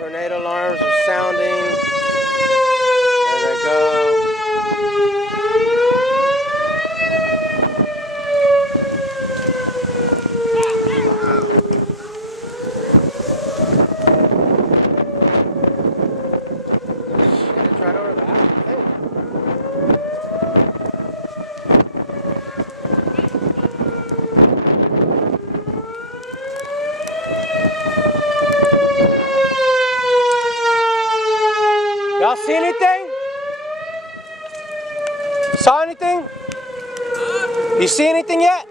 Tornado alarms are sounding. There they go. It's right over there, I think. Y'all see anything? Saw anything? You see anything yet?